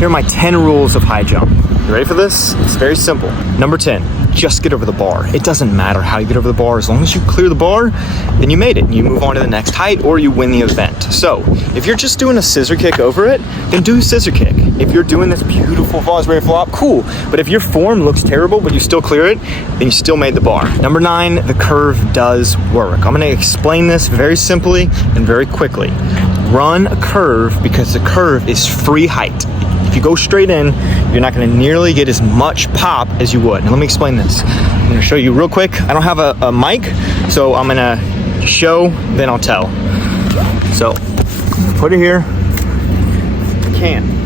Here are my 10 rules of high jump. You ready for this? It's very simple. Number 10, just get over the bar. It doesn't matter how you get over the bar. As long as you clear the bar, then you made it. You move on to the next height or you win the event. So if you're just doing a scissor kick over it, then do a scissor kick. If you're doing this beautiful Fosbury flop, cool. But if your form looks terrible, but you still clear it, then you still made the bar. Number 9, the curve does work. I'm gonna explain this very simply and very quickly. Run a curve because the curve is free height. If you go straight in, you're not gonna nearly get as much pop as you would. Now let me explain this. I'm gonna show you real quick. I don't have a mic, so I'm gonna show, then I'll tell. So, put it here. Can.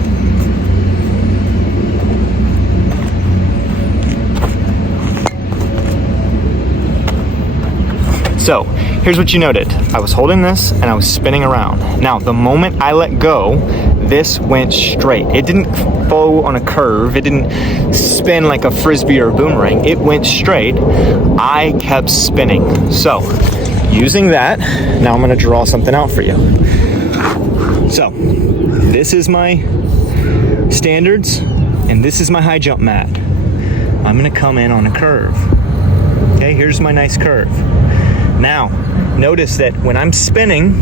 So, here's what you noted. I was holding this and I was spinning around. Now, the moment I let go, this went straight. It didn't follow on a curve. It didn't spin like a frisbee or a boomerang. It went straight. I kept spinning. So, using that, now I'm gonna draw something out for you. So, this is my standards and this is my high jump mat. I'm gonna come in on a curve. Okay, here's my nice curve. Now, notice that when I'm spinning,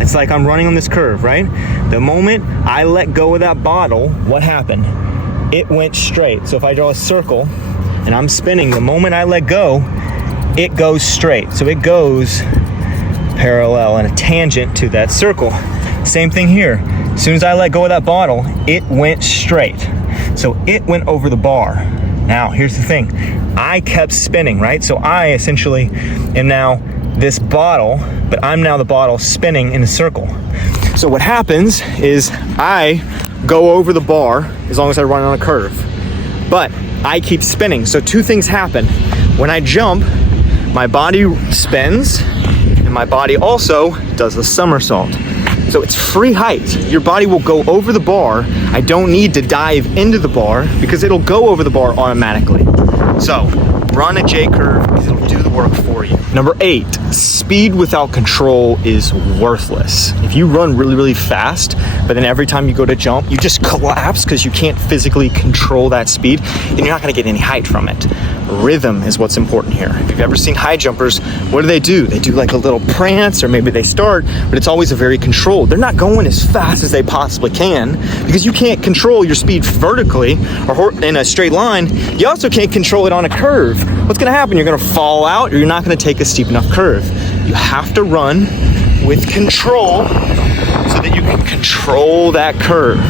it's like I'm running on this curve, right? The moment I let go of that bottle, what happened? It went straight. So if I draw a circle and I'm spinning, the moment I let go, it goes straight. So it goes parallel and a tangent to that circle. Same thing here. As soon as I let go of that bottle, it went straight. So it went over the bar. Now, here's the thing. I kept spinning, right? So I essentially am now this bottle, but I'm now the bottle spinning in a circle. So what happens is I go over the bar as long as I run on a curve, but I keep spinning. So two things happen. When I jump, my body spins and my body also does a somersault. So it's free height. Your body will go over the bar. I don't need to dive into the bar because it'll go over the bar automatically. So run a J curve because it'll do the work for you. Number 8, speed without control is worthless. If you run really, really fast, but then every time you go to jump, you just collapse because you can't physically control that speed, then you're not gonna get any height from it. Rhythm is what's important here. If you've ever seen high jumpers, what do? They do like a little prance, or maybe they start, but it's always a very controlled. They're not going as fast as they possibly can because you can't control your speed vertically or in a straight line. You also can't control it on a curve. What's gonna happen? You're gonna fall out or you're not gonna take a steep enough curve. You have to run with control so that you can control that curve.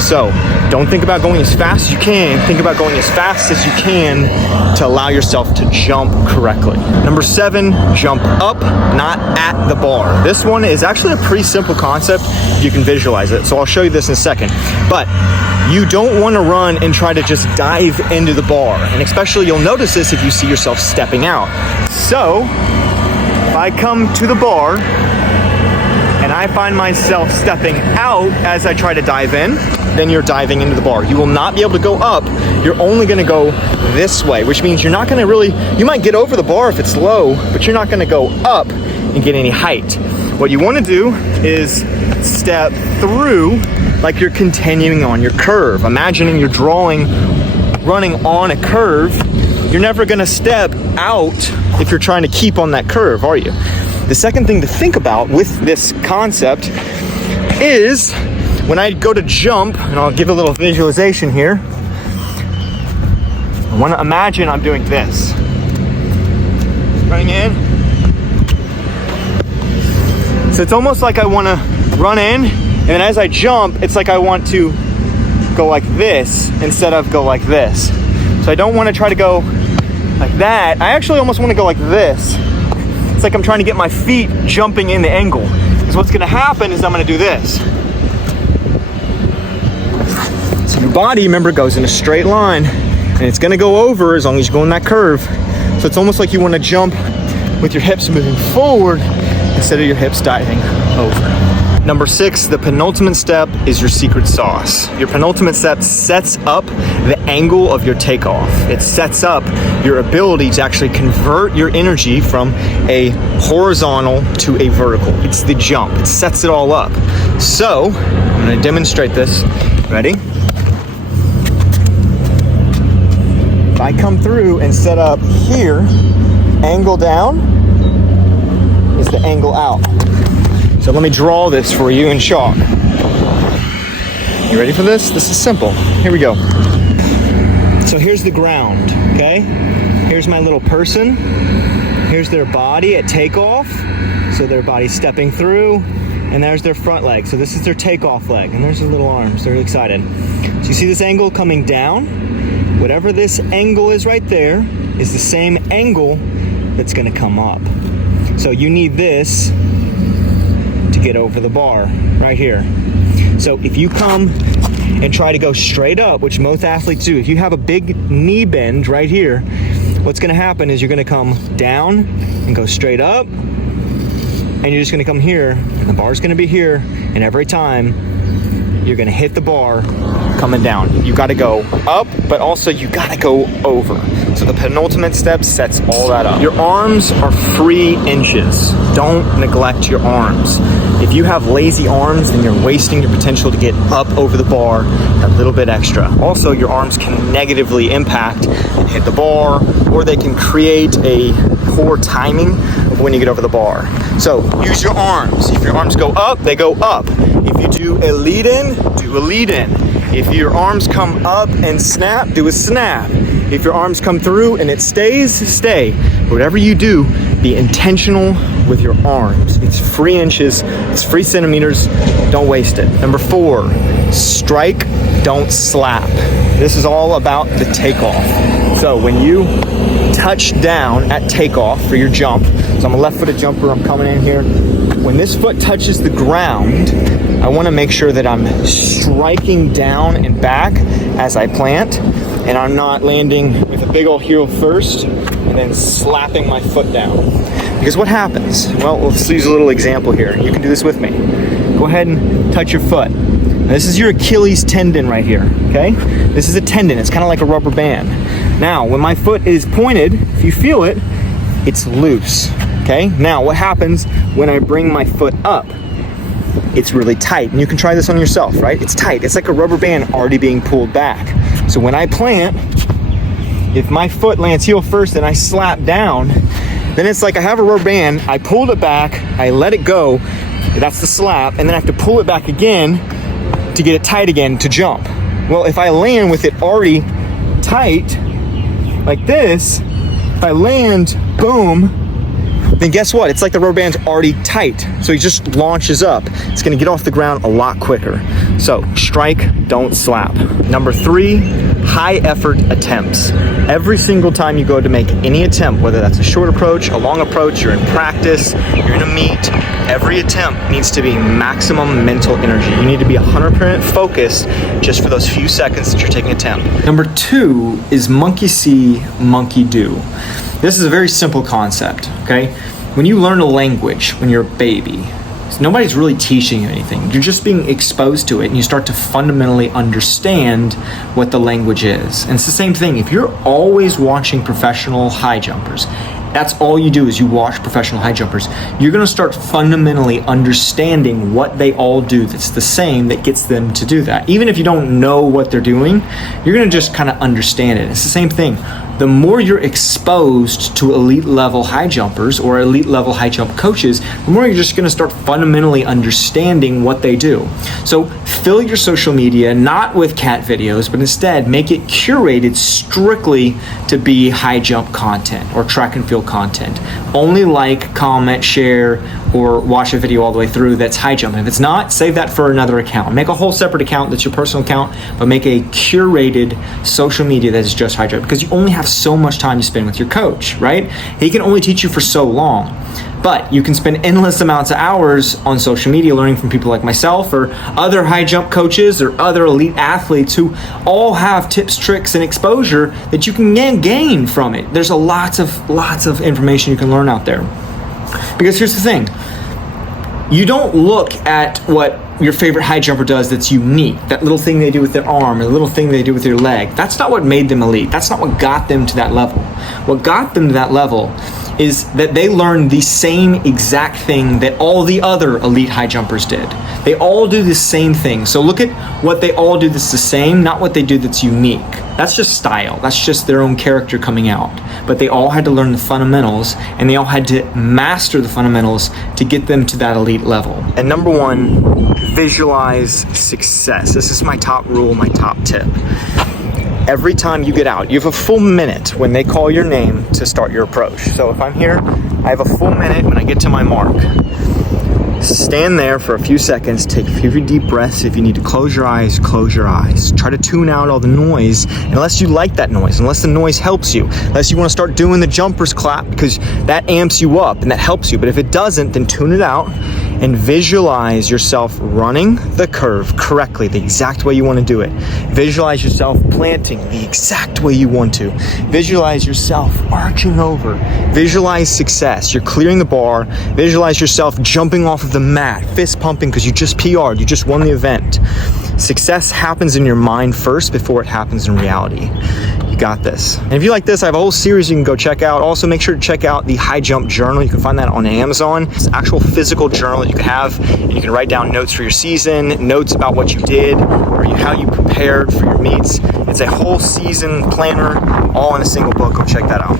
So don't think about going as fast as you can. Think about going as fast as you can to allow yourself to jump correctly. Number 7, jump up, not at the bar. This one is actually a pretty simple concept. You can visualize it. So I'll show you this in a second. But you don't want to run and try to just dive into the bar. And especially you'll notice this if you see yourself stepping out. So if I come to the bar and I find myself stepping out as I try to dive in, then you're diving into the bar. You will not be able to go up. You're only gonna go this way, which means you're not gonna you might get over the bar if it's low, but you're not gonna go up and get any height. What you wanna do is step through like you're continuing on your curve. Imagining you're running on a curve. You're never gonna step out if you're trying to keep on that curve, are you? The second thing to think about with this concept is when I go to jump, and I'll give a little visualization here, I want to imagine I'm doing this. Running in. So it's almost like I want to run in, and then as I jump, it's like I want to go like this instead of go like this. So I don't want to try to go like that. I actually almost want to go like this. It's like I'm trying to get my feet jumping in the angle. Because what's going to happen is I'm going to do this. So your body, remember, goes in a straight line, and it's gonna go over as long as you go in that curve. So it's almost like you wanna jump with your hips moving forward instead of your hips diving over. Number 6, the penultimate step is your secret sauce. Your penultimate step sets up the angle of your takeoff. It sets up your ability to actually convert your energy from a horizontal to a vertical. It's the jump. It sets it all up. So I'm gonna demonstrate this. Ready? I come through and set up here, angle down is the angle out. So let me draw this for you in chalk. You ready for this? This is simple. Here we go. So here's the ground, okay? Here's my little person. Here's their body at takeoff. So their body's stepping through, and there's their front leg. So this is their takeoff leg, and there's their little arms. They're excited. So you see this angle coming down? Whatever this angle is right there is the same angle that's gonna come up. So you need this to get over the bar right here. So if you come and try to go straight up, which most athletes do, if you have a big knee bend right here, what's gonna happen is you're gonna come down and go straight up, and you're just gonna come here, and the bar's gonna be here, and every time you're gonna hit the bar coming down. You gotta go up, but also you gotta go over. So the penultimate step sets all that up. Your arms are free inches. Don't neglect your arms. If you have lazy arms, then you're wasting your potential to get up over the bar a little bit extra. Also, your arms can negatively impact and hit the bar, or they can create a poor timing of when you get over the bar. So use your arms. If your arms go up, they go up. If you do a lead in, do a lead in. If your arms come up and snap, do a snap. If your arms come through and it stays, stay. Whatever you do, be intentional with your arms. It's free inches, it's free centimeters, don't waste it. Number 4, strike, don't slap. This is all about the takeoff. So when you touch down at takeoff for your jump, so I'm a left-footed jumper, I'm coming in here. When this foot touches the ground, I wanna make sure that I'm striking down and back as I plant, and I'm not landing with a big old heel first and then slapping my foot down. Because what happens? Well, let's use a little example here. You can do this with me. Go ahead and touch your foot. Now, this is your Achilles tendon right here, okay? This is a tendon, it's kind of like a rubber band. Now, when my foot is pointed, if you feel it, it's loose, okay? Now, what happens when I bring my foot up? It's really tight, and you can try this on yourself, right? It's tight, it's like a rubber band already being pulled back. So when I plant, if my foot lands heel first and I slap down, then it's like I have a rubber band, I pulled it back, I let it go, that's the slap, and then I have to pull it back again to get it tight again to jump. Well, if I land with it already tight, like this, if I land, boom, then guess what? It's like the rubber band's already tight. So he just launches up. It's gonna get off the ground a lot quicker. So strike, don't slap. Number 3, high effort attempts. Every single time you go to make any attempt, whether that's a short approach, a long approach, you're in practice, you're in a meet, every attempt needs to be maximum mental energy. You need to be 100% focused just for those few seconds that you're taking an attempt. Number 2 is monkey see, monkey do. This is a very simple concept, okay? When you learn a language when you're a baby, nobody's really teaching you anything. You're just being exposed to it, and you start to fundamentally understand what the language is. And it's the same thing. If you're always watching professional high jumpers, that's all you do is you watch professional high jumpers, you're gonna start fundamentally understanding what they all do that's the same that gets them to do that. Even if you don't know what they're doing, you're gonna just kind of understand it. It's the same thing. The more you're exposed to elite level high jumpers or elite level high jump coaches, the more you're just gonna start fundamentally understanding what they do. So fill your social media not with cat videos, but instead make it curated strictly to be high jump content or track and field content. Only like, comment, share, or watch a video all the way through that's high jump. If it's not, save that for another account. Make a whole separate account that's your personal account, but make a curated social media that is just high jump, because you only have so much time to spend with your coach, right? He can only teach you for so long. But you can spend endless amounts of hours on social media learning from people like myself or other high jump coaches or other elite athletes who all have tips, tricks, and exposure that you can gain from it. There's lots of information you can learn out there. Because here's the thing, you don't look at what your favorite high jumper does that's unique, that little thing they do with their arm, or the little thing they do with their leg. That's not what made them elite. That's not what got them to that level. What got them to that level is that they learn the same exact thing that all the other elite high jumpers did. They all do the same thing. So look at what they all do that's the same, not what they do that's unique. That's just style. That's just their own character coming out. But they all had to learn the fundamentals, and they all had to master the fundamentals to get them to that elite level. And number one, visualize success. This is my top rule, my top tip. Every time you get out, you have a full minute when they call your name to start your approach. So if I'm here, I have a full minute when I get to my mark. Stand there for a few seconds, take a few deep breaths. If you need to close your eyes, close your eyes. Try to tune out all the noise, unless you like that noise, unless the noise helps you, unless you want to start doing the jumpers clap because that amps you up and that helps you. But if it doesn't, then tune it out and visualize yourself running the curve correctly, the exact way you want to do it. Visualize yourself planting the exact way you want to. Visualize yourself arching over. Visualize success. You're clearing the bar. Visualize yourself jumping off of the mat, fist pumping because you just PR'd, you just won the event. Success happens in your mind first before it happens in reality. You got this. And if you like this, I have a whole series you can go check out. Also, make sure to check out the High Jump Journal. You can find that on Amazon. It's an actual physical journal that you can have, and you can write down notes for your season, notes about what you did, or how you prepared for your meets. It's a whole season planner, all in a single book. Go check that out.